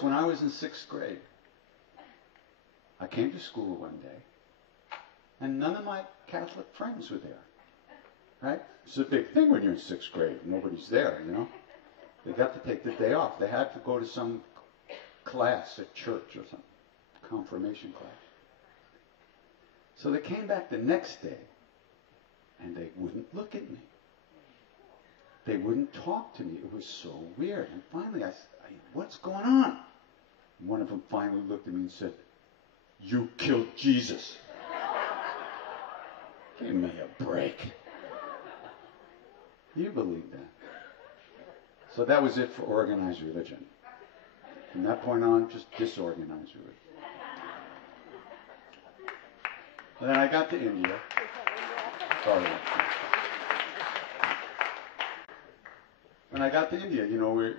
When I was in 6th grade, I came to school one day, and none of my Catholic friends were there. Right? It's a big thing when you're in 6th grade. Nobody's there, you know. They got to take the day off. They had to go to some class at church or something, confirmation class. So they came back the next day, and they wouldn't look at me. They wouldn't talk to me. It was so weird. And finally, I said, what's going on? And one of them finally looked at me and said, "You killed Jesus." Give me a break. You believe that? So that was it for organized religion. From that point on, just disorganized religion. Then I got to India. Sorry. When I got to India, you know, we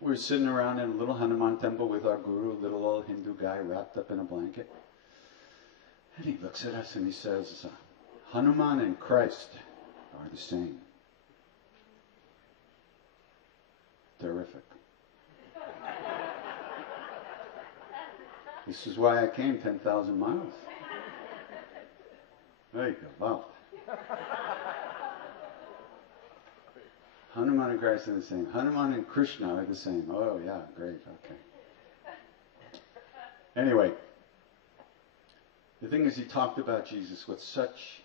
were sitting around in a little Hanuman temple with our guru, a little old Hindu guy wrapped up in a blanket. And he looks at us and he says, "Hanuman and Christ are the same." Terrific. This is why I came 10,000 miles. There you go. Wow. Hanuman and Christ are the same. Hanuman and Krishna are the same. Oh, yeah, great. Okay. Anyway, the thing is, he talked about Jesus with such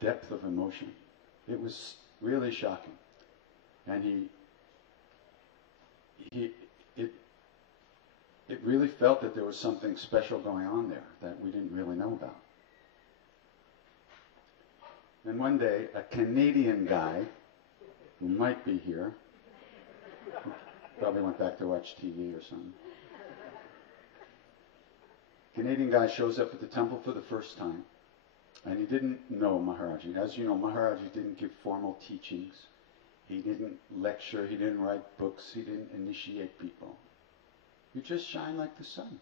depth of emotion. It was really shocking. And it really felt that there was something special going on there that we didn't really know about. And one day, a Canadian guy, who might be here, probably went back to watch TV or something. Canadian guy shows up at the temple for the first time, and he didn't know Maharaj-ji. As you know, Maharaj-ji didn't give formal teachings. He didn't lecture. He didn't write books. He didn't initiate people. He just shined like the sun.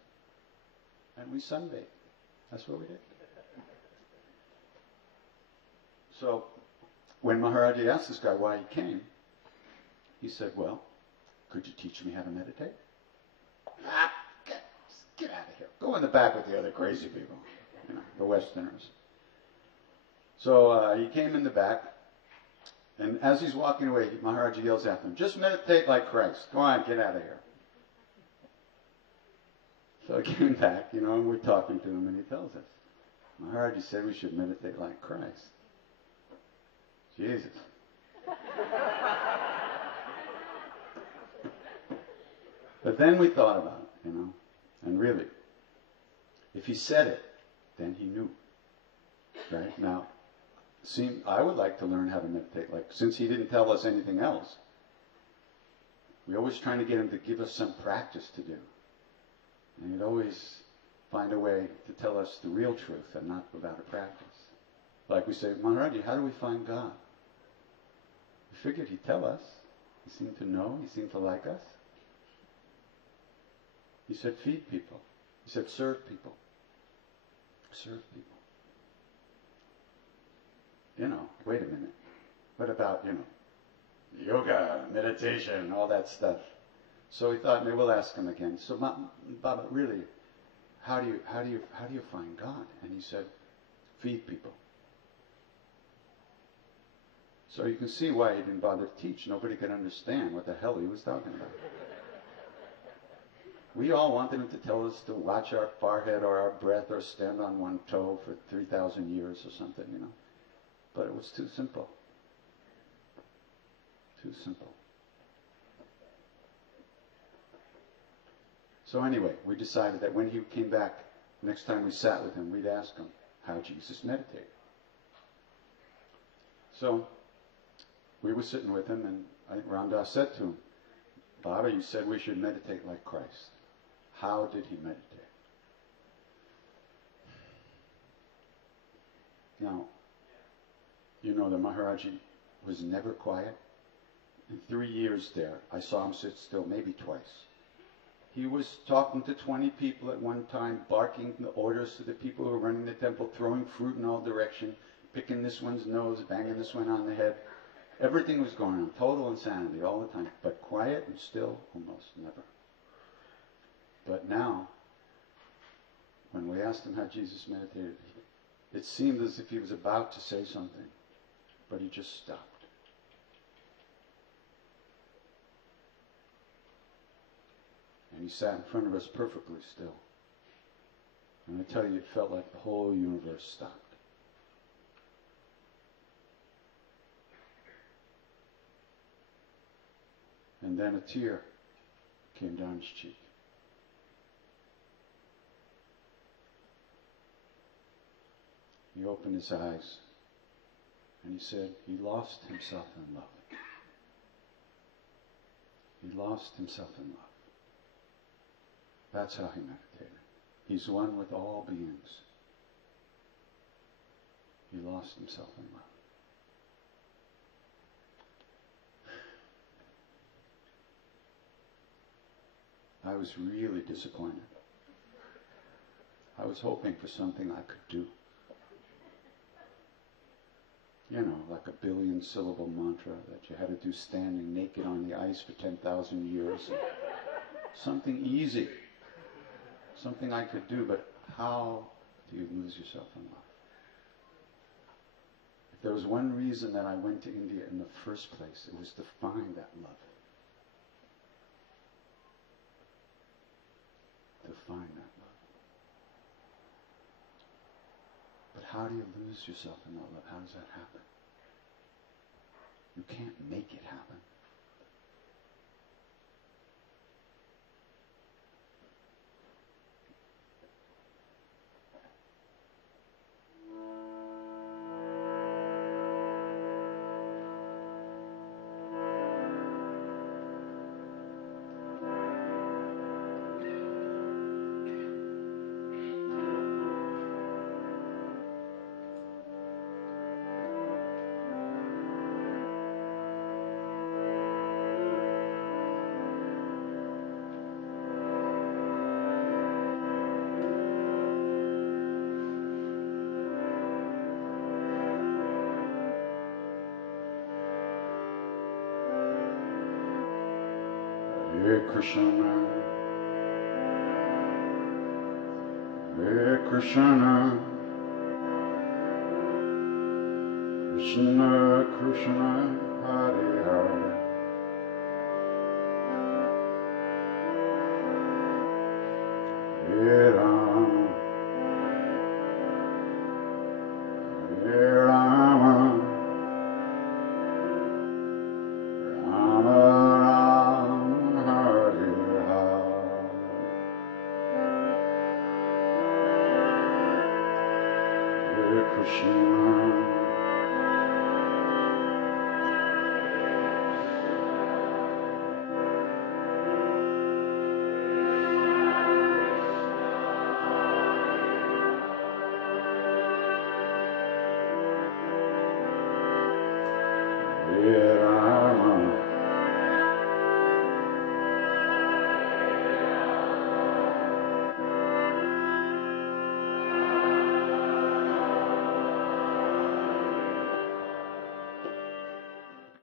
And we sunbathed. That's what we did. So, when Maharaj-ji asked this guy why he came, he said, "Well, could you teach me how to meditate?" "Ah, get out of here. Go in the back with the other crazy people, you know, the Westerners." So he came in the back, and as he's walking away, Maharaj-ji yells after him, "Just meditate like Christ. Go on, get out of here." So I came back, you know, and we're talking to him, and he tells us, "Maharaj-ji said we should meditate like Christ." Jesus. But then we thought about it, you know, and really, if he said it, then he knew. Right? Now, I would like to learn how to meditate, like, since he didn't tell us anything else, we're always trying to get him to give us some practice to do. And he'd always find a way to tell us the real truth and not without a practice. Like we say, "Maharaj-ji, how do we find God?" We figured he'd tell us. He seemed to know. He seemed to like us. He said, "Feed people." He said, "Serve people. Serve people." You know, wait a minute. What about, you know, yoga, meditation, all that stuff? So we thought, maybe we'll ask him again. So, Baba, really, how do you find God? And he said, "Feed people." So you can see why he didn't bother to teach. Nobody could understand what the hell he was talking about. We all wanted him to tell us to watch our forehead or our breath or stand on one toe for 3,000 years or something, you know. But it was too simple. Too simple. So anyway, we decided that when he came back, next time we sat with him, we'd ask him how Jesus meditated. So we were sitting with him, and Ramdas said to him, "Baba, you said we should meditate like Christ. How did he meditate?" Now, you know, the Maharaj-ji was never quiet. In 3 years there, I saw him sit still maybe twice. He was talking to 20 people at one time, barking the orders to the people who were running the temple, throwing fruit in all directions, picking this one's nose, banging this one on the head. Everything was going on, total insanity all the time, but quiet and still, almost never. But now, when we asked him how Jesus meditated, it seemed as if he was about to say something, but he just stopped. And he sat in front of us perfectly still. And I tell you, it felt like the whole universe stopped. And then a tear came down his cheek. He opened his eyes and he said he lost himself in love. He lost himself in love. That's how he meditated. He's one with all beings. He lost himself in love. I was really disappointed. I was hoping for something I could do. You know, like a 1,000,000,000-syllable mantra that you had to do standing naked on the ice for 10,000 years. Something easy. Something I could do, but how do you lose yourself in love? If there was one reason that I went to India in the first place, it was to find that love. To find that love. But how do you lose yourself in that love? How does that happen? You can't make it happen. Hare Krishna, Hare Krishna, Krishna Krishna, Hare Hare, Hare Rama, Hare Rama, Hare